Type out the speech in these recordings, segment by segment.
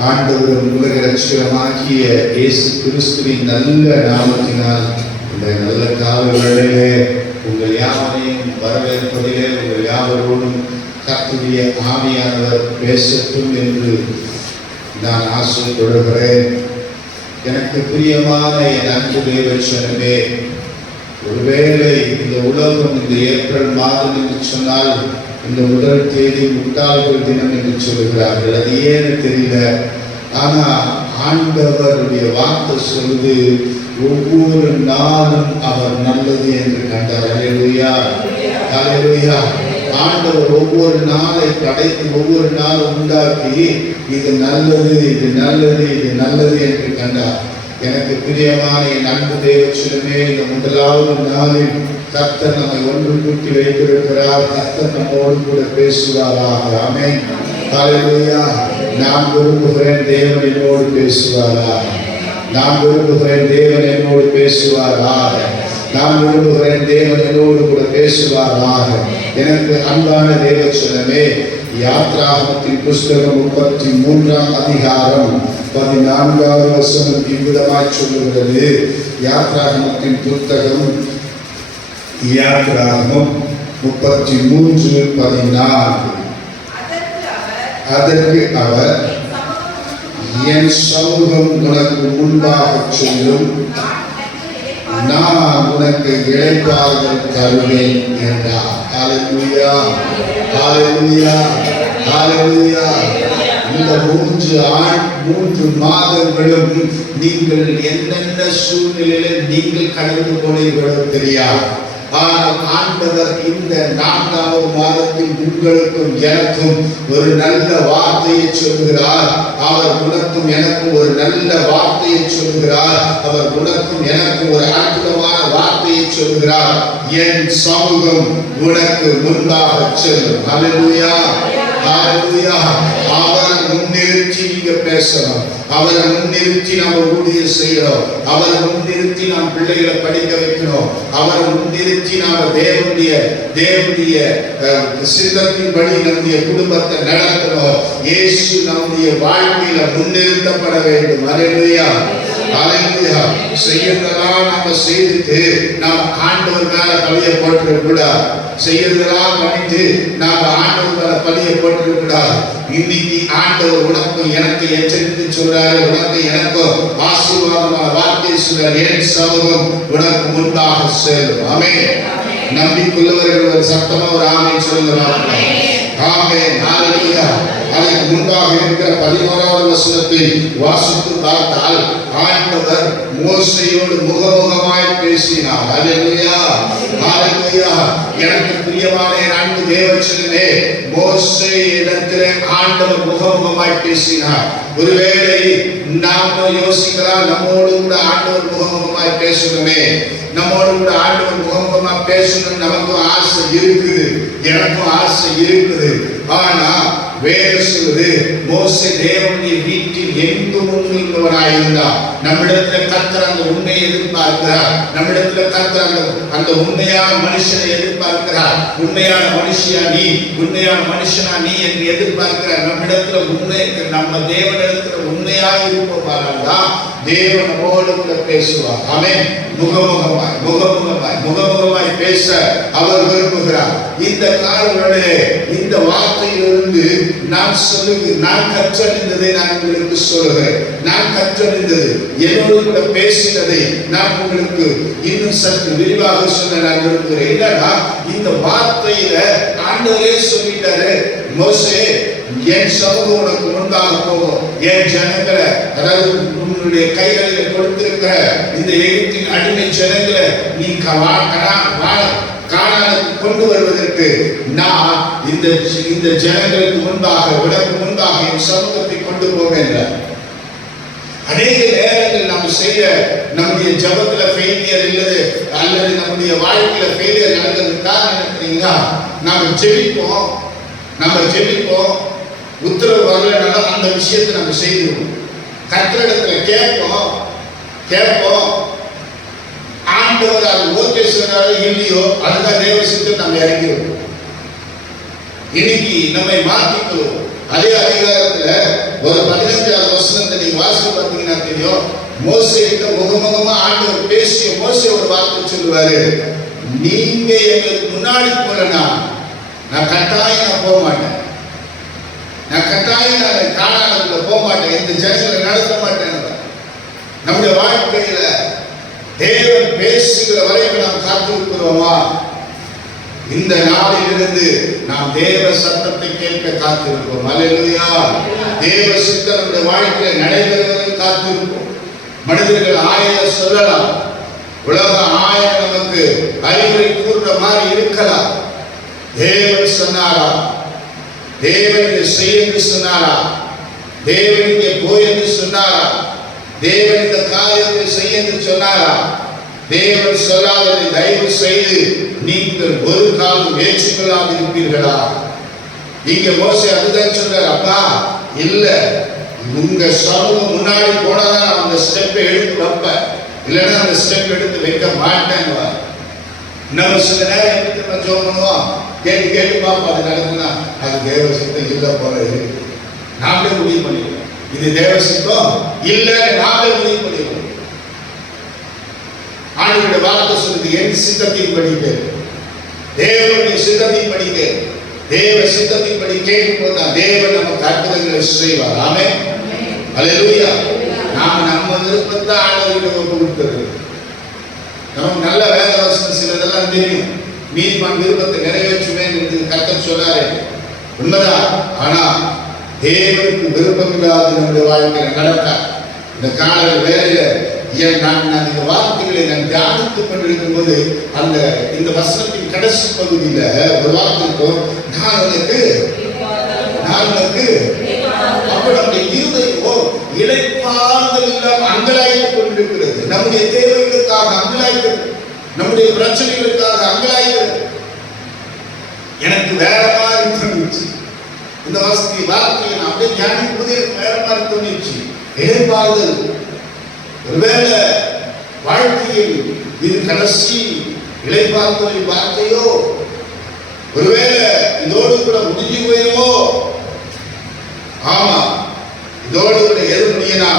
ஆண்டவரும் உலக இரட்சகருமாகிய இயேசு கிறிஸ்துவின் நல்ல நாமத்தினால் இந்த நல்ல கால வேளையிலே உங்கள் யாவரையும் வரவேற்பதிலே உங்கள் யாவரோடும் கர்த்தருடைய ஆவியானவர் பேசட்டும் என்று நான் ஆசைப்படுகிறேன். எனக்கு பிரியமான என் அன்பு தேவச்சனமே, ஒருவேளை இந்த உலகம் இந்த ஏப்ரல் மாதம் என்று சொன்னால் இந்த முதல் தேதி முட்டாள்கள் தினம் என்று சொல்கிறார்கள். அது ஏன்னு தெரியல. ஆனா ஆண்டவருடைய வார்த்தை சொல்லுது, ஒவ்வொரு நாளும் அவர் நல்லது என்று கண்டார். அல்லேலூயா, அல்லேலூயா. ஆண்டவர் ஒவ்வொரு நாளை படைத்து ஒவ்வொரு நாளும் உண்டாக்கி இது நல்லது, இது நல்லது, இது நல்லது என்று கண்டார். எனக்கு பிரியமான என் அன்பு தேவச்சனமே, இந்த முதலாவது நாளில் கர்த்தர் நம்மை ஒன்று கூட்டி வைத்திருக்கிறார். கர்த்தர் நம்மோடு கூட பேசுவாராக. ஆமென், ஹல்லேலூயா. நான் விரும்புகிறேன் தேவன் என்னோடு பேசுவாராக. நான் விரும்புகிறேன் தேவன் என்னோடு பேசுவாராக. நான் விரும்புகிறேன் தேவன் என்னோடு கூட பேசுவாராக. எனக்கு அன்பான தேவச்சனமே, யாத்ராகமத்தின் புஸ்தகம் 33ஆம் அதிகாரம் 14வது வசனம் இவ்விதமாய் சொல்லுகிறது. யாத்ராகமத்தின் புத்தகம் யாத்ராகமம் 33:14. அதற்கு அவர், என் சமூகம் உனக்கு முன்பாக செல்லும், நான் உனக்கு இளைப்பாறுதல் தருவேன் என்றார். ஹல்லேலூயா, ஹல்லேலூயா, ஹல்லேலூயா. இந்த 3 மாதங்களும் நீங்கள் என்னென்ன சூழ்நிலையில் நீங்கள் கடந்து போனீர்களோ தெரியாது. ஆனால் ஆண்டவர் இந்த 4வது மாதத்தில் உங்களுக்கும் எனக்கும் ஒரு நல்ல வார்த்தையை சொல்கிறார். அவர் உனக்கும் எனக்கும் ஒரு நல்ல வார்த்தையை சொல்கிறார். அவர் உனக்கும் எனக்கும் ஒரு அற்புதமான வார்த்தையை சொல்கிறார். என் சமூகம் உனக்கு முன்பாக செல்லும். ஹல்லேலூயா, ஹல்லேலூயா. அவரை முன்னிறுத்தி நீங்க பேசணும். அவரை முன்னிறுத்தி நாம ஊழியம் செய்யணும். அவரை முன்னிறுத்தி நாம் பிள்ளைகளை படிக்க வைக்கணும். அவரை முன்னிறுத்தி நாம தேவனுடைய சித்தத்தின்படி நம்முடைய குடும்பத்தை நடத்தணும். இயேசு நம்முடைய வாழ்க்கையில முன்னிறுத்தப்பட வேண்டும். ஹல்லேலூயா, ஹல்லேலூயா. செய்யறதெல்லாம் நம்ம செய்துட்டு நாம் ஆண்டவர் மேல பழிய போட்டுக்க கூடாது. செய்யறதெல்லாம் பண்ணிட்டு நாம ஆண்டவர் மேல பழிய போட்டுக்க கூடாது. இன்னைக்கு ஆண்டவர் உனக்கும் எனக்கு எச்சரித்து சொல்றாரு. உனக்கு எனக்கும் ஆசீர்வாதமான வார்த்தை சொல்றாரு. என் சமூகம் உனக்கு முன்பாக செல்லும். ஆமென். நம்பிக்கையுள்ளவர்கள் ஒரு சத்தமா ஒரு ஆமென் சொல்லுங்க. ஆமென், ஹல்லேலூயா. அதற்கு முன்பாக இருக்கிற 11வது வசனத்தை வாசித்து பார்த்தால் ஆண்டவர் மோசேயோடு முகமுகமாய் பேசினார். ஹல்லேலூயா, ஹல்லேலூயா. எனக்கு பிரியமான என் அன்பு தேவச்சனமே, மோசே இடத்திலே ஆண்டவர் முகமுகமாய் பேசினார். ஒருவேளை நாம யோசிக்கலாம், நம்மோடு கூட ஆண்டவர் முகமுகமாய் பேசணுமே, நம்மோடு கூட ஆண்டவர் முகமுகமா பேசணும். நமக்கும் ஆசை இருக்குது, எனக்கும் ஆசை இருக்குது. ஆனா வேதம் சொல்லுது, மோசே தேவனுடைய வீட்டில் எங்கும் உண்மையுள்ளவராய் இருந்தார். நம்மிடத்துல கர்த்தர் அந்த உண்மையை எதிர்பார்க்கிறார். நம்மிடத்துல கர்த்தர் அந்த உண்மையான மனுஷனை எதிர்பார்க்கிறார். உண்மையான மனுஷியா நீ, உண்மையான மனுஷனா நீ என்று எதிர்பார்க்கிறார். நம்மிடத்துல உண்மை, நம்ம தேவனிடத்துல உண்மையாக இருப்போம். தேவன் நம்மோடு கூட பேசுவார். ஆமென். முகமுகமாய் முகமுகமாய் முகமுகமாய் பேச அவர் விரும்புகிறார். இந்த காலங்களிலே இந்த வார்த்தையிலிருந்து நான் கற்றறிந்ததை நான் உங்களுக்கு சொல்லுகிறேன். நான் கற்றறிந்தது, என்னோடு கூட பேசினதை நான் உங்களுக்கு இன்னும் சற்று விரிவாக சொல்ல நான் விரும்புகிறேன். என்னன்னா, இந்த வார்த்தையில ஆண்டவரே சொல்லிட்டாரு, மோசே என் சமூகம் உனக்கு முன்பாக போகும். என் ஜனங்களை, அதாவது உன்னுடைய கைகளில் கொடுத்திருக்கிற இந்த எகிப்தின் அடிமை ஜனங்களை நீ கானானுக்கு கொண்டு வருவதற்கு நான் இந்த ஜனங்களுக்கு முன்பாக, உனக்கு முன்பாக என் சமூகத்தை கொண்டு போவேன். அநேக நேரங்கள் நம்ம செய்ய நம்முடைய ஜபத்துல ஃபெயிலியர் இல்லது, அல்லது நம்முடைய வாழ்க்கையில ஃபெயிலியர் நடந்ததுக்கு காரணம் என்ன தெரியுங்களா? நம்ம ஜெபிப்போம், உத்தரவு வரலனாலும் அந்த விஷயத்தை நம்ம செய்துருவோம். கர்த்தரிடத்துல கேட்போம், ஆண்டவர் அது ஓகே சொன்னாரோ இல்லையோ, அதுதான் தேவ சித்தம். நம்ம இறங்கிடுவோம். இன்னைக்கு நம்மை மாற்றிக்கிறோம். அதே அதிகாரத்துல ஒரு 15வது வசனத்தை நீங்க வாசித்து பார்த்தீங்கன்னா தெரியும். மோசேகிட்ட முகமுகமா ஆண்டவர் பேசிய மோசே ஒரு வார்த்தை சொல்லுவாரு, நீங்க எங்களுக்கு முன்னாடி போலனா நான் கட்டாயம் போக மாட்டேன், நான் கட்டாயம் நான் காணாமல போக மாட்டேன், இந்த ஜனங்களை நடத்த மாட்டேன். நம்முடைய வாழ்க்கையில தேவன் பேசுகிற வரைக்கும் நாம் காத்திருக்கிறோமா? இந்த நாளிலிருந்து நாம் தேவ சத்தத்தை கேட்க காத்திருப்போம். அல்லேலூயா. தேவ சித்தம் நம்முடைய வாழ்க்கையில நடைபெறுவதை காத்திருப்போம். மனிதர்கள் ஆயிரம் சொல்லலாம், உலகம் ஆயிரம் நமக்கு அறிவுரை கூறுற மாதிரி இருக்கலாம். தேவன் சொன்னாரா? தேவன் இதை செய் என்று சொன்னாரா? தேவன் இங்கே போய் என்று சொன்னாரா? தேவன் இந்த காரியத்தை செய் என்று சொன்னாரா? தேவன் சொல்லாததை தயவு செய்து நீங்கள் ஒரு காலம் ஏற்றுக்கொள்ளாமல் இருப்பீர்களா? இங்க மோசே அதுதான் சொல்றாரு, அப்பா இல்ல, உங்க சமூகம் முன்னாடி போனாதான் அந்த ஸ்டெப்பை எடுத்து வைப்பேன், இல்லைன்னா அந்த ஸ்டெப் எடுத்து வைக்க மாட்டேன். நம்ம சில நேரம் எடுத்து நம்ம ஜெபம் பண்ணுவோம், கேட்டு கேட்டு பார்ப்போம், அது நடக்குன்னா அது தேவ சித்தம் இல்லை போல இருக்கு. நாமளே முடிவு பண்ணிடுவோம் இது தேவ சித்தம் இல்லை, நாமளே முடிவு பண்ணிடுவோம். ஆண்டவருடைய வார்த்தை சொல்லுது, என் சித்தத்தின் படிக்க, தேவனுடைய சித்தத்தின் படிக்க, தேவ சித்தத்தின் படி கேட்கும் போது தான் தேவன் நமக்கு அற்புதங்களை செய்வார். ஆமென். அல்லேலூயா. நாம நம்ம விருப்பத்தை ஆண்டவர்கிட்ட ஒப்பு கொடுக்கிறது. நமக்கு நல்ல வேத வசனம் சிலதெல்லாம் தெரியும், நீதிமான் விருப்பத்தை நிறைவேற்றுவேன் என்று கர்த்தர் சொன்னாரே, உண்மைதான். ஆனா தேவனுக்கு விருப்பம் இல்லாத நம்முடைய வாழ்க்கையில நடக்க இந்த கால வேலையில நான் இந்த வார்த்தைகளை நான் தியானித்துக் கொண்டிருக்கும் போது அந்த இந்த வசனத்தின் கடைசி பகுதியில ஒரு வார்த்தை இருக்கும், நான் உனக்கு அப்ப நம்முடைய இருதயமோ இளைப்பாறுதல் இல்லாம அங்கலாய்த்துக் கொண்டிருக்கிறது. நம்முடைய தேவைகளுக்காக அங்கலாய்க்கிறது, நம்முடைய பிரச்சனைகளுக்காக அங்கலாய்க்கிறது. எனக்கு வேற மாதிரி தோணுச்சு இந்த வார்த்தையை நான் அப்படியே தியானிக்கும் போது எனக்கு வேற மாதிரி தோணுச்சு. இளைப்பாறுதல், ஒருவேளை வாழ்க்கையில் இது கடைசி இளைப்பாறுதலின் வார்த்தையோ, ஒருவேளை இதோடு கூட முடிஞ்சு போயிருமோ? ஆமா, இதோடு கூட எது முடியும்னா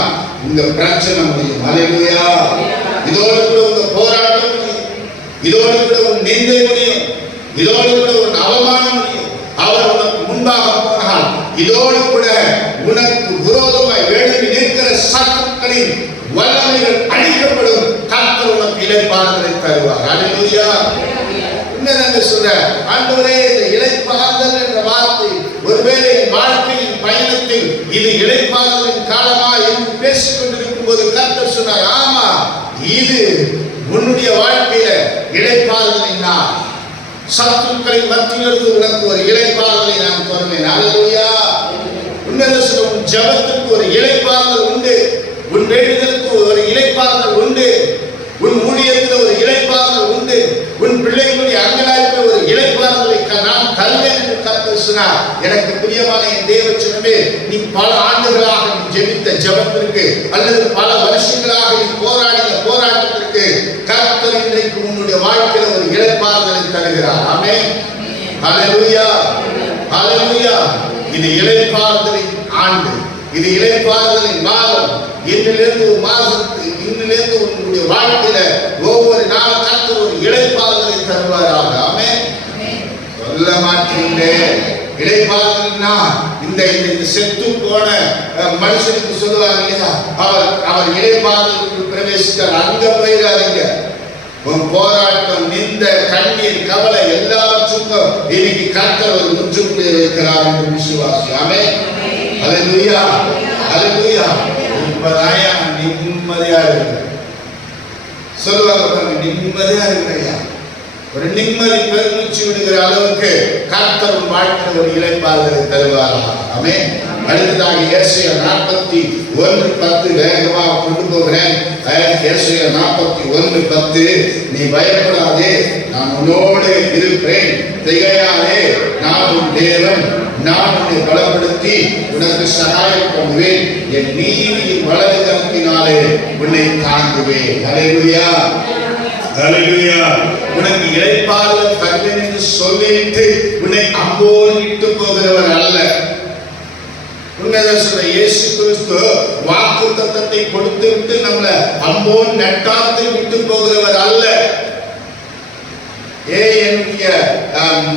உங்க பிரச்சனை முடியும். அல்லேலூயா. இதோடு கூட உங்க போராட்டம் முடியும், இதோடு கூட உன் நிந்தை முடியும், இதோடு கூட உன் அவமானம் முடியும். அவர் உனக்கு முன்பாக போனால் இதோடு கூட உனக்கு விரோதமாய் வேண்டி நிற்கிற சத்துக்களின் வல்லமைகள் அழிக்கப்படும். கர்த்தர் உனக்கு இளைப்பாறுதலை தருவார். அல்லேலூயா. என்ன சொல்ற ஆண்டவரே, இந்த இளைப்பாறுதல் என்ற வார்த்தை ஒருவேளை என் வாழ்க்கையின் பயணத்தில் இது இளைப்பாறுதலின் காலமா என்று பேசிக் கொண்டிருக்கும் போது கர்த்தர் சொன்னார், ஆமா, இது உன்னுடைய வாழ்க்கையில இளைப்பாறுதலின் நாள். சத்துக்களின் மத்தியிலிருந்து உனக்கு ஒரு இளைப்பாறுதலை நான் தருவேன். அல்லேலூயா. உன்னத சொல்ல, உன் ஜெபத்துக்கு ஒரு இளைப்பாறுதல் உண்டு, உன் வேண்டுதலுக்கு ஒரு இளைப்பாறுதல் உண்டு, உன் ஊழியத்தில் ஒரு இளைப்பாறுதல் உண்டு, உன் பிள்ளைகளுடைய அங்கலாய்ப்பில் ஒரு இளைப்பாறுதலை நான் தருவேன் என்று கர்த்தர் சொன்னார். எனக்கு பிரியமான என் தேவ ஜனமே, நீ பல ஆண்டுகளாக நீ ஜெபித்த ஜெபத்திற்கு அல்லது பல வருஷங்களாக நீ போராடின போராட்டத்திற்கு கர்த்தர் இன்றைக்கு உன்னுடைய வாழ்க்கையில் ஒரு இளைப்பாறுதலை தருகிறார். ஆமென். அல்லேலூயா. அல்லேலூயா. இது இளைப்பாறுதலின் ஆண்டு, இது இளைப்பாறுதலின் மாதம். இன்னிலிருந்து ஒரு மாதத்துக்கு, இன்னிலிருந்து உங்களுடைய வாழ்க்கையில ஒவ்வொரு நாள் கர்த்தர் ஒரு இளைப்பாறுதலை தருவாராக. ஆமென். சொல்ல மாட்டீங்களே, இளைப்பாறுதல்னா இந்த செத்து போன மனுஷனுக்கு சொல்லுவாங்க இல்லையா, அவர் இளைப்பாறுதலுக்கு பிரவேசித்தார். அங்க போயிடாதீங்க. உன் போராட்டம், நிந்த, கண்ணீர், கவலை எல்லாவற்றுக்கும் இன்னைக்கு கர்த்தர் ஒரு முற்றுப்புள்ளி வைக்கிறார் என்று விசுவாசி. ஆமென். அல்லேலூயா. அல்லேலூயா. இப்பதான் நிம்மதியா இருக்கிறேன் சொல்லுவாங்க பாருங்க, நிம்மதியா இருக்கிறையா, ஒரு நிம்மதி பெருமிச்சு விடுகிற அளவுக்கு கர்த்தர் வாழ்க்கையில் ஒரு இளைப்பாறுதலை தருவாரா. ஆமென். அடுத்ததாக ஏசாயா 41:10 வேகமாக கொண்டு போகிறேன். ஏசாயா 41:10, நீ பயப்படாதே, நான் உன்னோடு இருப்பேன், திகையாதே, நான் உன் தேவன், நான் உன்னை பலப்படுத்தி உனக்கு சகாயம் பண்ணுவேன், என் நீதியின் வலது கரத்தினாலே உன்னை தாங்குவேன். அல்லேலூயா. ஹல்லேலூயா. உனக்கு இளைப்பாறுதல் தருவேன் என்று சொல்லிட்டு உன்னை அம்போடு விட்டு போகிறவர் அல்ல. உண்மைதான் சொல்ற, இயேசு கிறிஸ்து வாக்குத்தத்தத்தை கொடுத்து விட்டு நம்மளை அம்போடு நட்டாத்து விட்டு போகிறவர் அல்ல. என்னுடைய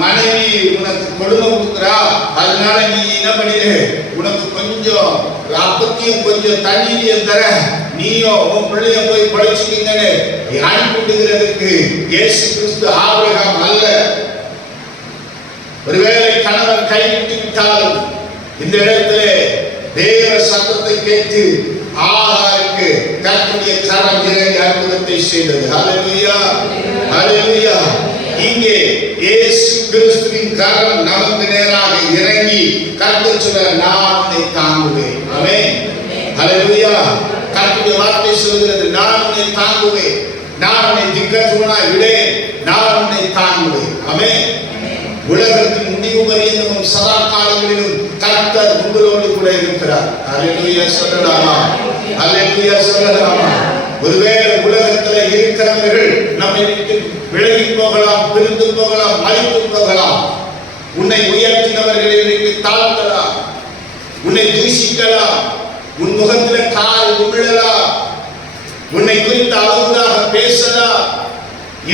மனைவி உனக்கு கொடுமை கொடுக்குறா, அதனால நீ என்ன பண்ணிடு, உனக்கு கொஞ்சம் அப்பத்தையும் கொஞ்சம் தண்ணீரையும் தர, நீயோ உன் பிள்ளைய போய் படைச்சுக்கீங்கன்னு அனுப்பிவிடுகிறதுக்கு இயேசு கிறிஸ்து ஆபிரகாம் அல்ல. ஒருவேளை கணவன் கைவிட்டு விட்டாலும் இந்த இடத்திலே தேவ சத்தத்தை கேட்டு ஆகாருக்கு கர்த்தருடைய கரம் இறங்கி அற்புதத்தை செய்தது. ஹல்லேலூயா, ஹல்லேலூயா. இங்கே இயேசு கிறிஸ்துவின் கரம் நமக்கு நேராக இறங்கி கர்த்தர் சொல்றார், நான் உன்னை தாங்குவேன். ஆமென், ஹல்லேலூயா. கர்த்தருடைய வார்த்தை சொல்கிறது, நான் உன்னை தாங்குவேன், நான் உன்னை திக்கற்றவனாய் விடேன், நான் உன்னை தாங்குவேன். ஆமென். உலகத்தின் முடிவு வரையிலும் சதா காலங்களிலும் கர்த்தர் உங்களோடு கூட இருக்கிறார். ஹல்லேலூயா சொல்லலாமா? ஹல்லேலூயா சொல்லலாமா? ஒருவேளை உலகத்துல இருக்கிறவர்கள் நம்மை விட்டு விலகி போகலாம், பிரிந்து போகலாம், மறைத்து போகலாம். உன்னை உயர்த்தினவர்கள் இன்றைக்கு தாழ்த்தலாம், உன்னை தூஷிக்கலாம், உன் முகத்துல கால் உமிழலாம், உன்னை குறித்து அவதூறாக பேசலாம்.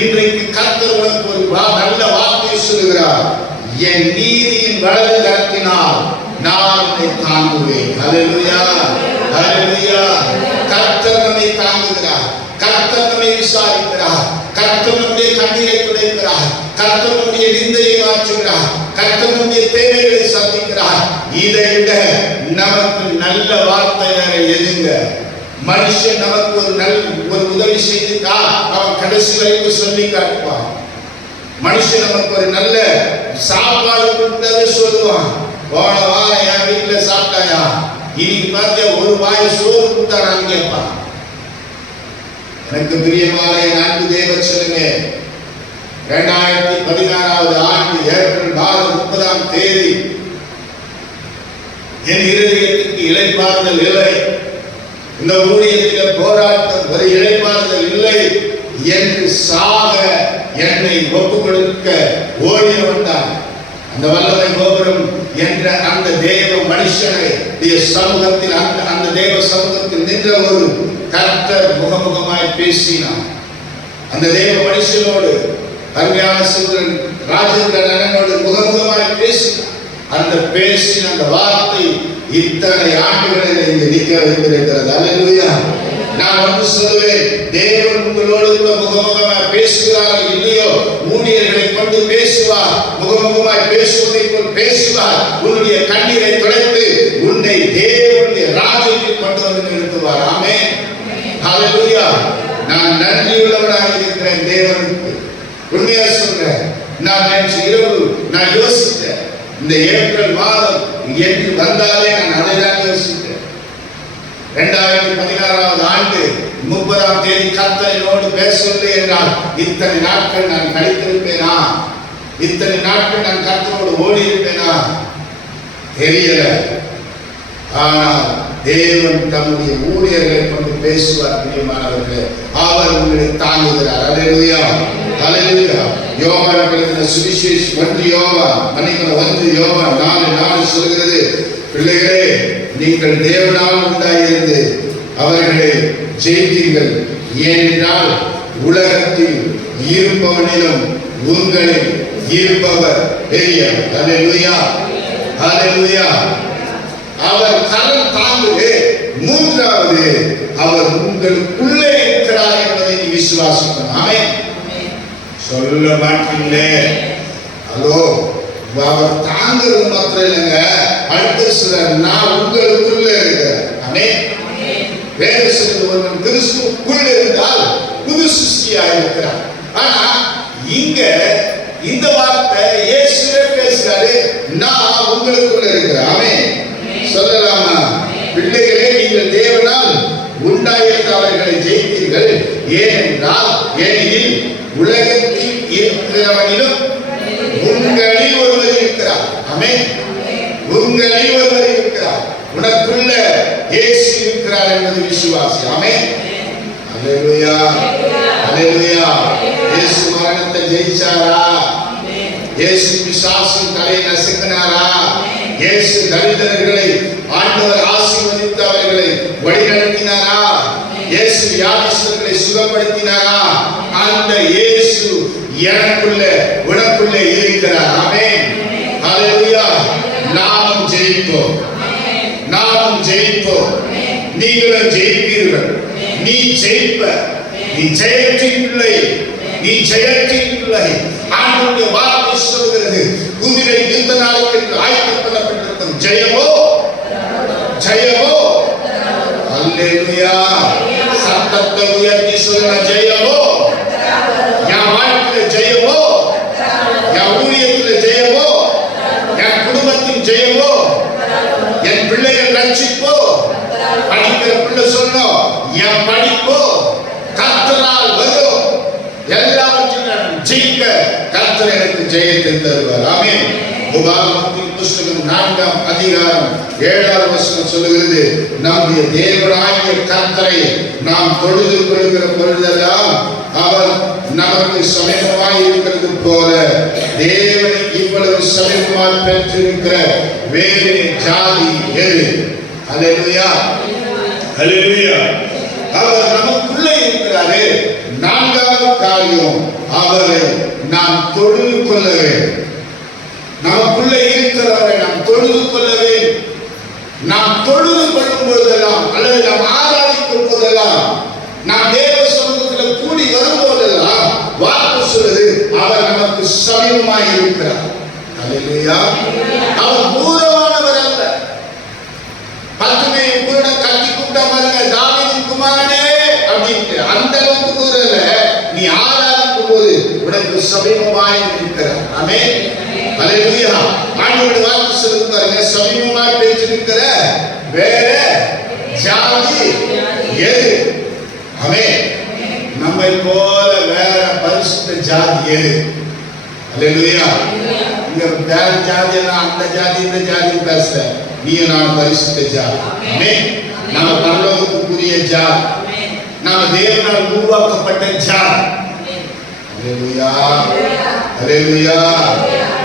இன்றைக்கு கர்த்தர் உனக்கு ஒரு நல்ல வார்த்தை சொல்லுகிறார், என் நீதியின் வலது கரத்தினால் நான் உன்னை தாங்குவேன். ஹல்லேலூயா, ஹல்லேலூயா. கர்த்தர் நம்மை தாங்குகிறார், கர்த்தர் நம்மை விசாரிக்கிறார், கர்த்தர் நம்முடைய கண்ணீரை துடைக்கிறார், கர்த்தர் நம்முடைய நிந்தையை மாற்றுகிறார், கர்த்தர் நம்முடைய தேவைகளை சந்திக்கிறார். இதை விட நமக்கு நல்ல வார்த்தை வேற எதுங்க? மனுஷன் நமக்கு ஒரு உதவி செய்துட்டா அவன் கடைசி வரைக்கும் சொல்லி காட்டுவான். மனுஷன் நமக்கு ஒரு நல்ல சாப்பாடு கொடுத்தவே சொல்லுவான், போன வாரம் என் வீட்டுல சாப்பிட்டாயா, இன்னைக்கு பார்த்த ஒரு வாய் சோறு கொடுத்தாரான்னு கேட்பான். எனக்கு பிரியமான அன்பு தேவ சொல்லுங்க, 2016 ஆண்டு ஏப்ரல் மாதம் 30ஆம் தேதி என் இருதயத்துக்கு இளைப்பாறுதல் இல்லை, இந்த ஊழியத்தில் போராட்டம் ஒரு இளைப்பாறுதல் இல்லை என்று சாக என்னை ஒப்பு கொடுக்க ஓடி வந்தார். அந்த வல்லமை கோபுரம் என்ற அந்த தேவ மனுஷனை சமூகத்தில் அந்த தேவ சமூகத்தில் நின்ற ஒரு கர்த்தர் முகமுகமாய் பேசினார். அந்த தேவ மனுஷனோடு அருமையான சகோதரன் ராஜேந்திரன் அண்ணனோடு முகமுகமாய் பேசினார். அந்த பேசின அந்த வார்த்தை இத்தனை ஆண்டுகளில் இங்கு நிற்க வைத்திருக்கிறது. அல்லேலூயா. நான் வந்து சொல்லுவேன், தேவன் உங்களோடு கூட முகமுகமாய் பேசுகிறார் இல்லையோ, ஊழியர்களை கொண்டு பேசுவார், முகமுகமாய் பேசுவதை போல் பேசுவார். உன்னுடைய கண்ணீரை துடைத்து உன்னை தேவனுடைய ராஜ்யத்தில் கொண்டு வந்து நிறுத்துவார். ஆமென், ஹல்லேலூயா. நான் நன்றியுள்ளவனாக இருக்கிறேன் தேவனுக்கு. உண்மையா சொல்றேன், நான் நேற்று இரவு நான் யோசித்தேன், இந்த ஏப்ரல் மாதம் என்று வந்தாலே நான் அதைதான் யோசித்தேன். 2016 ஆண்டு 30ஆம் தேதி கர்த்தரோடு பேசவில்லை என்றால் இத்தனை நாட்கள் நான் கழித்திருப்பேனா, இத்தனை நாட்கள் நான் கர்த்தரோடு ஓடி இருப்பேனா தெரியல. ஆனால் தேவன் தம்முடைய ஊழியர்களை கொண்டு பேசுவார். பிரியமானவர்களே, அவர் உங்களை தாங்குகிறார். அல்லேலூயா, அல்லேலூயா. யோவான் எழுதின சுவிசேஷம் 1 யோவான் 4:4 சொல்கிறது, பிள்ளைகளே, நீங்கள் தேவனால் உண்டாயிருந்து அவர்களை ஜெயித்தீர்கள், ஏனென்றால் உலகத்தில் இருப்பவனிலும் உங்களில் இருப்பவர் பெரியவர். அல்லேலூயா, அல்லேலூயா. அவர் கரம் தாங்குது. மூன்றாவது, அவர் உங்களுக்குள்ளே இருக்கிறார் என்பதை நீ விசுவாசிக்கணும். ஆமென். சொல்ல மாட்டீங்களே, ஹலோ, அவர் தாங்குறது மாத்திரம் இல்லைங்க, அடுத்த சிலர் நான் உங்களுக்குள்ள இருக்கிறேன். ஆமென். வேற சிலர் ஒருவன் கிறிஸ்துவுக்குள் இருந்தால் புது சிருஷ்டியாக இருக்கிறார். ஆனா இங்க இந்த வார்த்தை இயேசுவே பேசுறாரு, நான் உங்களுக்குள்ள இருக்கிறேன். ஆமென். சொல்லலாமா? பிள்ளைகளே, நீங்கள் தேவனால் உண்டாயிருந்த அவர்களை ஜெயித்தீர்கள், ஏனெனில் உலகத்தில் இருக்கிறவனிலும் உங்களில் ஒருவர் இருக்கிறார். ஆமென். உங்களில் ஒருவர் இருக்கிறார். உனக்குள்ள இயேசு இருக்கிறார் என்பது விசுவாசி. ஆமென். அல்லேலூயா, அல்லேலூயா. இயேசு மரணத்தை ஜெயிச்சாரா? இயேசு பிசாசின் தலையை நசுக்கினாரா? இயேசு தரித்திரர்களை ஆண்டவர் ஆசீர்வதித்து அவர்களை வழிநடத்தினாரா? இயேசு வியாதிஸ்தர்களை சுகப்படுத்தினாரா? அந்த இயேசு எனக்குள்ள உனக்குள்ள இருக்கிறார். ஆமென். ஹல்லேலூயா. நாமும் ஜெயிப்போம், நாமும் ஜெயிப்போம். நீங்களும் ஜெயிப்பீர்கள். நீ ஜெயிப்ப. நீ ஜெயத்தின் பிள்ளை, நீ ஜெயத்தின் பிள்ளை. ஆண்டவருடைய வார்த்தை சொல்கிறது, குதிரை யுத்த நாளுக்கு ஆயத்தம் பண்ணப்பட்டிருக்கும். ஜெயமோ ஜெயமோ. அல்லேலூயா. சத்தத்தை உயர்த்தி சொல்லுங்க, ஜெயமோ. என் வாழ்க்கையில ஜெயமோ, என் ஊழியத்துல ஜெயமோ, என் குடும்பத்தின் ஜெயமோ, என் பிள்ளைகள் ரட்சிப்போ. படிக்கிற பிள்ளை சொன்னோம், என் படிப்போ கர்த்தரால் வரும். எல்லாவற்றையும் ஜெயிக்க கர்த்தர் எனக்கு ஜெயத்தை தருவார். ஆமென். உபாகமத்தின் புஸ்தகம் 4ஆம் அதிகாரம் 7ஆம் வசனம் சொல்லுகிறது, நம்முடைய தேவனாகிய கர்த்தரை நாம் தொழுது கொள்கிற பொழுதெல்லாம் அவர் நமக்கு சமீபமாய் இருக்கிறது போல தேவனை இவ்வளவு சமீபமாய் பெற்றிருக்கிற வேறு ஜாதி எது? அல்லேலூயா. அல்லேலூயா. அவர் நமக்குள்ளே இருக்கிறாரு. 4வது காரியம், அவரை நாம் தொழுது கொள்ள வேண்டும். நமக்குள்ளே இருக்கிறவரை நாம் தொழுது கொள்ள வேண்டும். நாம் தொழுது கொள்ளும் போதெல்லாம் அல்லது நாம் ஆராதிக்கும் போதெல்லாம், நாம் தேவ சமூகத்தில் கூடி வரும்போதெல்லாம் வார்த்தை சொல்லுது, அவர் நமக்கு சமீபமாய் இருக்கிறார். அல்லேலூயா. அவர் தூரமானவர் அல்ல. பத்துமே கூட கட்டி கூப்பிட்டா பாருங்க, தாவீதின் குமாரனே அப்படின்ட்டு. அந்த அளவுக்கு தூரம் இல்ல. நீ ஆராதிக்கும் போது உனக்கு சமீபமாய் இருக்கிறார். ஆமென். அல்லேலூயா. ஆண்டவருடைய வார்த்தை சொல்லுது பாருங்க, சமீபமாய் பேசிருக்கிற வேற ஜாதி எது? ஆமென். நம்மை போல வேற பரிசுத்த ஜாதி எது? அல்லேலூயா. இங்க வேற ஜாதி எல்லாம் அந்த ஜாதி இந்த ஜாதி பேச, நீ நான் பரிசுத்த ஜாதி. ஆமென். நம்ம பரலோகத்துக்குரிய ஜாதி, நம்ம தேவனால் உருவாக்கப்பட்ட ஜாதி. அல்லேலூயா. அல்லேலூயா.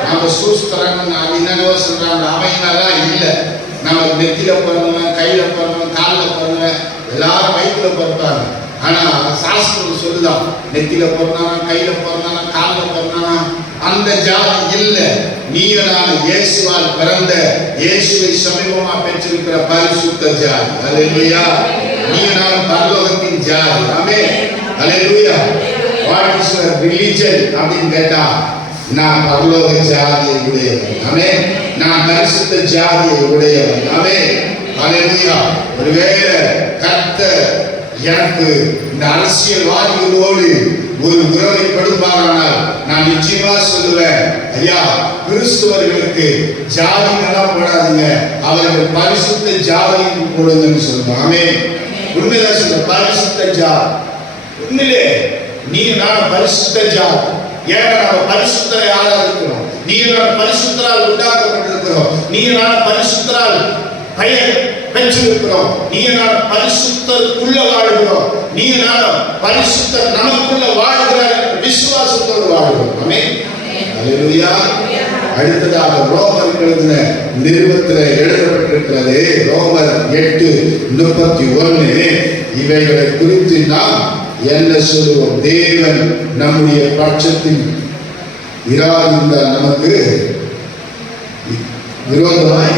நம்ம சூஸ்திரன் என்னவோ சொல்றாங்க, அவையெல்லாம் இல்ல. நம்ம நெத்தில பிறந்தவன், கையில பிறந்தவன், காலில் பிறந்தவன், எல்லாரும் வயிற்றுல பிறப்பாங்க. ஆனா சாஸ்திரம் சொல்லுதான், நெத்தில பிறந்தானா, கையில பிறந்தானா, காலில் பிறந்தானா, அந்த ஜாதி இல்ல. நீயும் நான் இயேசுவால் பிறந்த, இயேசுவை சமீபமா பெற்றிருக்கிற பரிசுத்த ஜாதி. அல்லேலூயா. நீயும் நான் பரலோகத்தின் ஜாதி. ஆமென். அல்லேலூயா. வாட் இஸ் யுவர் ரிலிஜன் அப்படின்னு கேட்டா, நான் பரலோக ஜாதியை உடையவன். ஆமென். நான் பரிசுத்த ஜாதியை உடையவன். ஆமென். அல்லேலூயா. ஒருவேளை கர்த்தர் எனக்கு இந்த அரசியல்வாதிகளோடு ஒரு உறவை கொடுப்பாரானால் நான் நிச்சயமா சொல்லுவேன், ஐயா கிறிஸ்துவர்களுக்கு ஜாதி நல்லா போடாதீங்க, அவர்கள் பரிசுத்த ஜாதிக்கு போடுங்கன்னு சொல்லுவாங்க. ஆமென். உண்மைதான் சொல்ல, பரிசுத்த ஜாதி. உண்மையிலே நீ நான் பரிசுத்த ஜாதி. ஏன்னா நம்ம பரிசுத்தரை ஆராதிக்கிறோம். நீ நான் பரிசுத்தரால் உண்டாக்கப்பட்டிருக்கிறோம். நீ நான் பரிசுத்தரால் பெயர் பெற்றிருக்கிறோம். நீ நான் பரிசுத்தருக்குள்ள வாழ்கிறோம். நீ நான் பரிசுத்தர் நமக்குள்ள வாழ்கிறார் என்ற விசுவாசத்தோடு வாழ்கிறோம். ஆமென். அல்லேலூயா. அடுத்ததாக ரோமர் எழுதின நிருபத்தில் எழுதப்பட்டிருக்கிறது, ரோமர் 8:31. இவைகளை குறித்து நாம் என்ன சொல்லுவோம்? தேவன் நம்முடைய பட்சத்தில் இராதிருந்தால் நமக்கு விரோதமாய்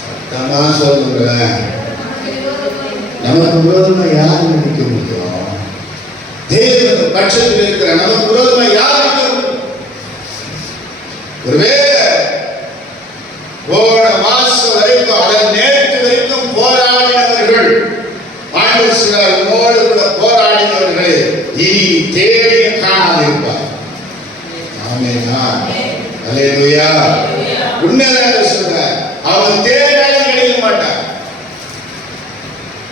சத்தமா சொல்லுங்க. நமக்கு விரோதமா யார் நிற்க முடியும்? தேவன் பட்சத்தில் இருக்கிற நமக்கு விரோதமா யார் நிற்க முடியும்? ஒருவேளை போன மாசம் வரைக்கும் அல்லது நேற்று வரைக்கும் போராடினவர்கள், ஆண்டவர் சிலர் உன்னோடு கூட போராடினவர்களே இனி தேடி காணாதிருப்பார். ஆமென். அல்லேலூயா. உண்மையாக சொல்ற, அவன் தேடாலும் கிடைக்க மாட்டான்.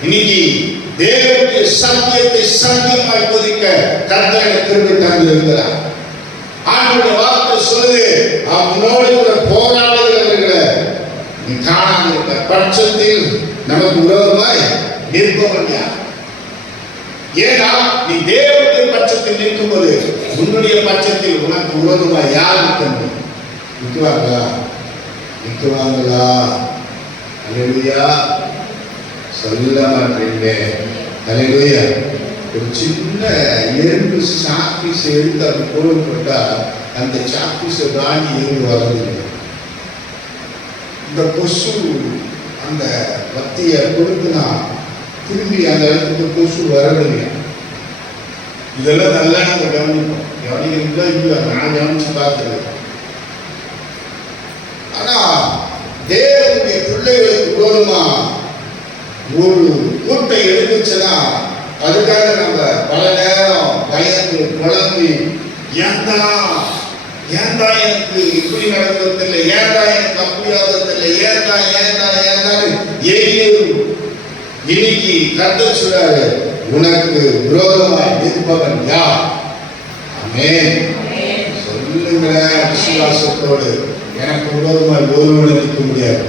இன்னைக்கு தேவனுடைய சத்தியத்தை சத்தியமாய் போதிக்க கர்த்தர் திருப்பி தந்து இருக்கிறார். ஆண்டவருடைய வார்த்தை சொல்லுது, அவனோடு கூட போராடுகிறவர்களை நீ காணாமல் இருக்க. பட்சத்தில் நமக்கு விரோதமாய் நிற்பவன் யார்? ஏன்னா நீ தேவனுடைய பட்சத்தில் நிற்கும்போது உன்னுடைய பட்சத்தில் உனக்கு விரோதமாய் யார் நிற்க முடியும்? நிற்குவாங்களா? அல்லேலூயா. சொல்ல மாட்டீங்க. அல்லேலூயா. ஒரு சின்ன எறும்பு சாப்பீஸ் எடுத்து அப்படி பொருள் போட்டா அந்த சாப்பீஸை தாண்டி எறும்பு வரதில்லை. இந்த கொசு அந்த வத்தியை கொடுத்துனா திரும்பி அந்த இடத்துக்கு கொசு வரதில்லை. இதெல்லாம் நல்லா நம்ம கவனிப்போம். கவனிக்கிறீங்களா இல்லையா? நான் கவனிச்சு பார்த்துருக்கேன். ஆனா தேவனுடைய பிள்ளைகளுக்கு விரோதமா ஒரு கூட்டை எடுத்துச்சுன்னா அதுக்காக நம்ம பல நேரம் பயந்து குழம்பி ஏன்டா எனக்கு இப்படி நடக்கிறதில்லை, ஏன்டா எனக்கு அப்படி ஆகிறதில்லை, ஏன்டா இன்னைக்கு கர்த்தர் சொல்றாரு, உனக்கு விரோதமாய் நிற்பவன் யார்? ஆமென். சொல்லுங்க விசுவாசத்தோடு. எனக்கு விரோதமாய் ஒருவனும் நிற்க முடியாது.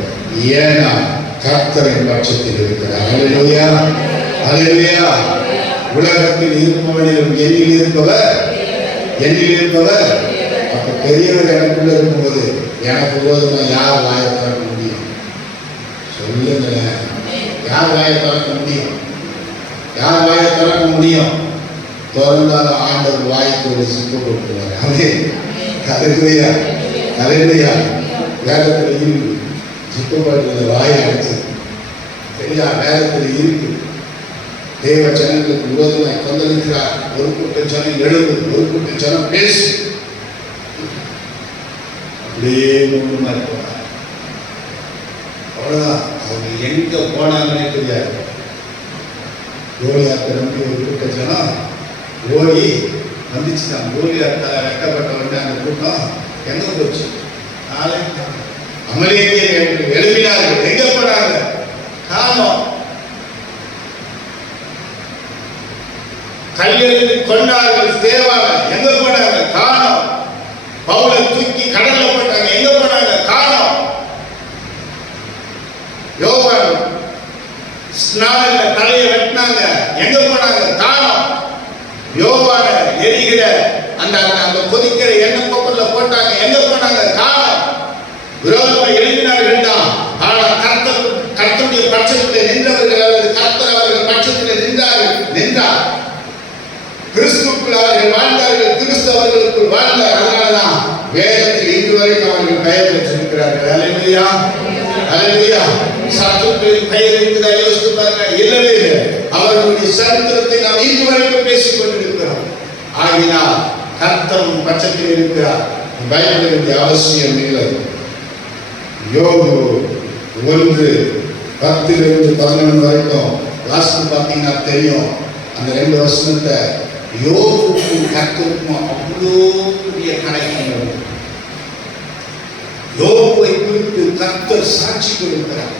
ஏன்னா கர்த்தரின் பட்சத்தில் இருக்கிறார். அல்லேலூயா, அல்லேலூயா. உலகத்தில் இருப்பவனிலும் என்னில் இருப்பவர் அப்ப பெரியவர் எனக்குள்ள இருக்கும்போது எனக்கு விரோதமா யார் வாயை திறக்க முடியும்? சொல்லுங்களேன். யார் வாயை திறக்க முடியும்? யார் வாயை திறக்க முடியும்? திறந்தாலும் ஆண்டவர் வாய்க்கு ஒரு சிப்பு கொடுத்துருவார். அல்லேலூயா, அல்லேலூயா. வேதத்தில் இருக்கு சிப்பு போட்டு வாயை அடைச்சது. சரியா? வேதத்தில் இருக்கு. தேவ ஜனங்களுக்கு விரோதமாய் கொந்தளிக்கிறார். ஒரு கூட்டம் ஜனம் எழுது, ஒரு கூட்டம் ஜனம் பேசு. அப்படியே ஒன்றுமா போனார். அவ்வளவுதான். அவங்க எங்க போனாங்கன்னே தெரியாது. கோலியாத்தை நம்பி ஒரு கூட்டம் ஜனம் ஓடி வந்துச்சுதான். கோலியாத்தை வெட்டப்பட்ட உடனே அந்த கூட்டம் எங்க போச்சு? அமலேக்கியர்கள் எழுப்பினார்கள். எங்க போனாங்க? காலம். கல்லெறிந்து கொண்டார்கள். தேவாலயம் எங்க போனாங்க? காணோம். பவுலை தூக்கி கடல்ல போட்டாங்க. எங்க போனாங்க? காணோம். யோவான் ஸ்நானத்துல தலையை வெட்டினாங்க. எங்க போனாங்க? காணோம். யோவான எரிகிற அந்த கொதிக்கிற எண்ணெய் கொப்பல்ல போட்டாங்க. எங்க போனாங்க? காணோம். விரோதமாக எழுப்பினார்கள் தான். ஆனால் கர்த்தருடைய பட்சத்தில் நின்றவர்கள் அல்லது கர்த்தர் அவர்கள் பட்சத்தில் நின்றார். கிறிஸ்துக்குள் அவர்கள் வாழ்ந்தார்கள். கிறிஸ்து அவர்களுக்குள் வாழ்ந்தார். அதனாலதான் வேதத்தில் இன்று வரைக்கும் அவர்கள் பெயர் பெற்றிருக்கிறார்கள். அல்லேலூயா, அல்லேலூயா. சத்துருக்களின் பெயர் இருக்குதா? யோசித்து பாருங்க. இல்லவே இல்லை. அவர்களுடைய சரித்திரத்தை நாம் இன்று வரைக்கும் பேசிக் கொண்டிருக்கிறோம். ஆகினால் கர்த்தரும் பட்சத்தில் இருக்கிறார். பயப்பட வேண்டிய அவசியம் இல்லை. யோபு 1:10-11 வரைக்கும் வாசித்து பார்த்தீங்கன்னா தெரியும். அந்த 2 வசனத்தை யோபுக்கும் கர்த்தருக்கும் அவ்வளோ பெரிய கணக்கு. யோபுவை குறித்து கர்த்தர் சாட்சி கொடுக்கிறார்.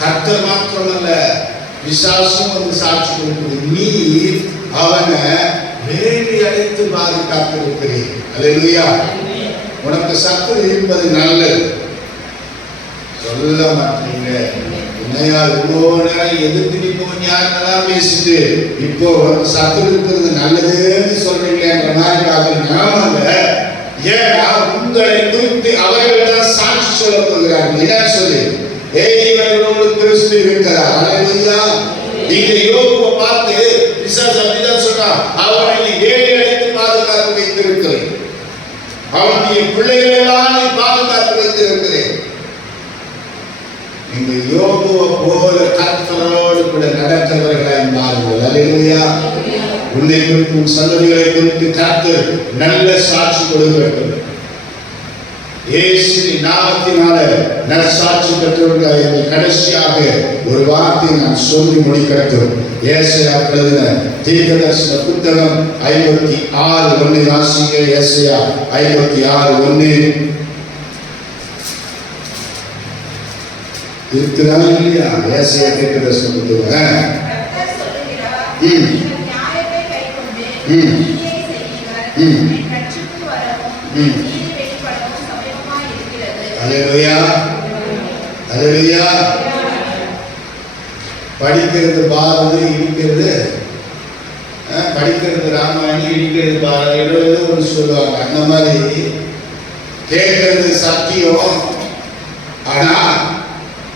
கர்த்தர் மாத்திரமல்ல, பிசாசும் வந்து சாட்சி கொடுக்கிறது. நீ அவனை வேலி அடைத்து பாதுகாத்திருக்கிறீர். அல்லேலூயா. உனக்கு சத்துரு இருப்பது நல்லது. சொல்ல மாட்டீங்க. உன்னையால் இவ்வளோ நேரம் எதிர்த்து நிற்பவன் யாருன்னெல்லாம் பேசிட்டு இப்போ சத்துரு இருக்கிறது நல்லதுன்னு சொல்றீங்களேன்ற மாதிரி நிலமாங்க. ஏன்னா உங்களை குறித்து அவர்கள் தான் சாட்சி சொல்ல போகிறார்கள். என்ன சொல்லி? இவர்களோடு கிறிஸ்து இருக்கிறார். அல்லேலூயா. நீங்க யோபுவை பார்த்து பிசாசு அப்படிதான் சொல்றான். அவனை நீ வேலி அடைத்து பாதுகாத்து வைத்திருக்கிறேன். அவனுடைய பிள்ளைகள் எல்லாம் நீ பாதுகாத்து வைத்திருக்கிறேன். நீங்க யோபுவை போல கர்த்தரோடு கூட நடக்கிறவர்களாய் மாறுங்கள். அல்லேலூயா. உன்னை குறித்து உன் சந்ததிகளை குறித்து கர்த்தர் நல்ல சாட்சி கொடுக்கிறார். இயேசுவின் நாமத்தினால நற்சாட்சி பெற்றவர்களாக கடைசியாக ஒரு வார்த்தை நான் சொல்லி முடிக்கட்டும். ஏசாயா எழுதின தீர்க்கதரிசன புத்தகம் 56:1 வாசிங்க. ஏசாயா 56:1 இருக்கிறான் இல்லையா? ஏசாயா தீர்க்கதரிசன புத்தகம். அல்லேலூயா, அல்லேலூயா. படிக்கிறது பாரதி, இடிக்கிறது படிக்கிறது ராமாயணம், இடிக்கிறது பாரதி, ஏதோ ஒன்று சொல்லுவாங்க. அந்த மாதிரி கேட்கறது சத்தியம். ஆனா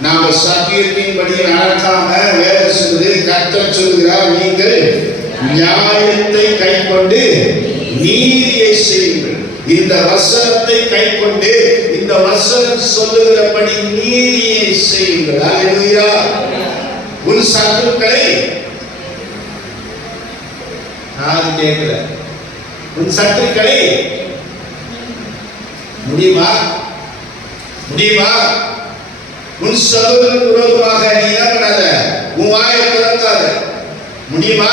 நாம சத்தியத்தின்படி நடக்காம வேலை சொல்லுது. கர்த்தர் சொல்கிறார், நீங்கள் நியாயத்தை கைக்கொண்டு நீதியை செய்யுங்கள். இந்த வசனத்தை கைக்கொண்டு இந்த வசனம் சொல்லுகிறபடி நீதியை செய்யுங்கள். அல்லேலூயா. உன் சத்துருக்களை கேட்கல. உன் சத்துருக்களை முடியுமா? உன் சகோதரனுக்கு விரோதமாக நீ என்ன பண்ணாத? உன் வாயை திறக்காத. முடியுமா?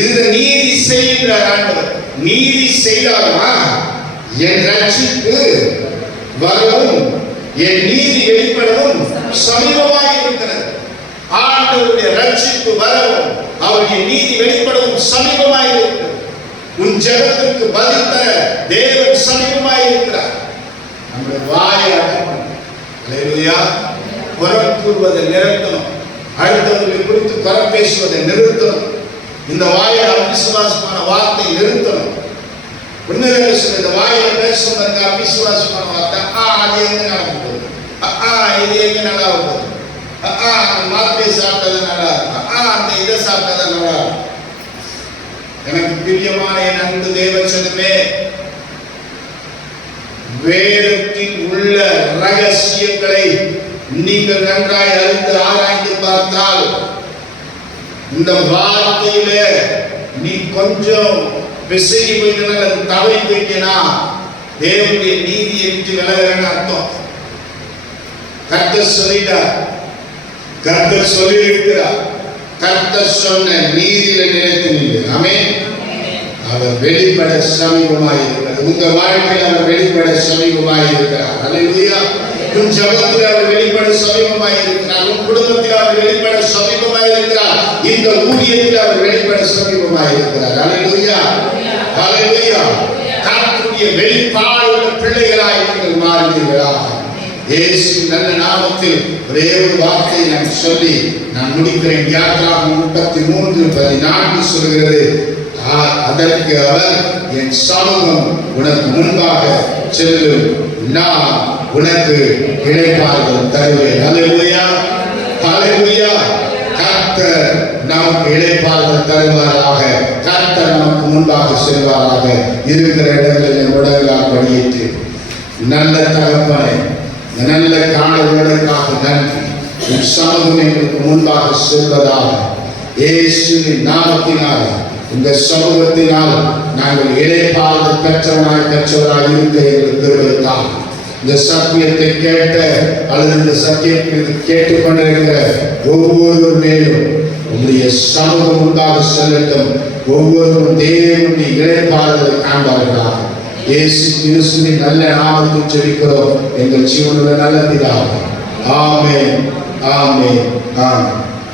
இந்த நீதி செய்கிற ஆண்டவர். நீதி செய்தாலுமா என் ரட்சிப்பு வரவும் என் நீதி வெளிப்படவும் சமீபமாக இருக்கிறது. ஆண்டவருடைய ரட்சிப்பு வரவும் அவருடைய நீதி வெளிப்படவும் சமீபமாக இருக்கிறது. உன் ஜெபத்திற்கு பதில் தர தேவன் சமீபமாக இருக்கிறார். நம்முடைய வாயை அடக்கணும். அல்லேலூயா. புறம் கூறுவதை நிறுத்தணும். அடுத்தவர்களை குறித்து புறம் பேசுவதை நிறுத்தணும். இந்த வாயில் அவிசுவாசமான வார்த்தை நிறுத்தணும். உண்மையிலே சொல்ல, இந்த வாயில பேசுவதற்கு அவிசுவாசமான வார்த்தை அது எங்க நடக்க போகுது? இது எங்க நல்லா போகுது? அந்த மாத்திரை சாப்பிட்டது நல்லா இருக்கும். அந்த இதை சாப்பிட்டது நல்லா இருக்கும். எனக்கு பிரியமான என் அன்பு தேவச்சனமே, வேதத்தில் உள்ள ரகசியங்களை நீங்கள் நன்றாய் அறிந்து ஆராய்ந்து பார்த்தால், இந்த வார்த்தையில நீ கொஞ்சம் பிசகி போயிட்டா, தவறி போயிட்டேனா, தேவனுடைய நீதியை விட்டு விலகிறன்னு அர்த்தம். கர்த்தர் சொல்லிட்டார், கர்த்தர் சொல்லி இருக்கிறார். கர்த்தர் சொன்ன நீதியில நிலைத்து நின்று. ஆமென். அவர் வெளிப்பட சமீபமாய் இருக்கிறார். உங்க வாழ்க்கையில் அவர் வெளிப்பட சமீபமாய் இருக்கிறார். அல்லேலூயா. உன் ஜபத்தில் அவர் வெளிப்பட சமீபமாய் இருக்கிறார். உன் குடும்பத்தில் அவர் வெளிப்பட சமீபமாய் இருக்கிறார். இந்த ஊழியத்தில் அவர் வெளிப்பட சமீபமாய் இருக்கிறார். அல்லேலூயா. அல்லேலூயா. கர்த்தருடைய வெளிப்பாடுள்ள பிள்ளைகளாய் நீங்கள் மாறுவீர்களா? இயேசு நல்ல நாமத்தில் ஒரே ஒரு வார்த்தையை நான் சொல்லி நான் முடிக்கிறேன். யாத்திராகமம் 33:14 சொல்கிறது, அதற்கு அவர், என் சமூகம் உனக்கு முன்பாக செல்லும், நான் உனக்கு இளைப்பாறுதல் தருவேன். அல்லேலூயா. அல்லேலூயா. கர்த்தர் நமக்கு இளைப்பாறுதல் தருவாராக. கர்த்தர் நமக்கு முன்பாக செல்வாராக. இருக்கிற இடங்களில் உடலால் படியிட்டு, நல்ல தகப்பனை, நல்ல காணொலிகளுக்காக நன்றி. உன் சமூகம் எங்களுக்கு முன்பாக செல்வதாக. இயேசுவின் நாமத்தினால் இந்த சமூகத்தினால் நாங்கள் இளைப்பாறுதல் பெற்றவராய் இருக்க எங்களுக்கு கிருபைத்தார். இந்த சத்தியத்தை கேட்ட அல்லது இந்த சத்தியத்தை கேட்டுக்கொண்டிருக்கிற ஒவ்வொருவர் மேலும் உங்களுடைய சமூகம் உண்டாக செல்லட்டும். ஒவ்வொருவரும் தேவனுடைய இளைப்பாறுதலை காண்பார்களாக. இயேசு கிறிஸ்துவின் நல்ல நாமத்தில் ஜெபிக்கிறோம் எங்கள் ஜீவனுள்ள நல்ல பிதாவே. ஆமென். ஆமென். ஆமென்.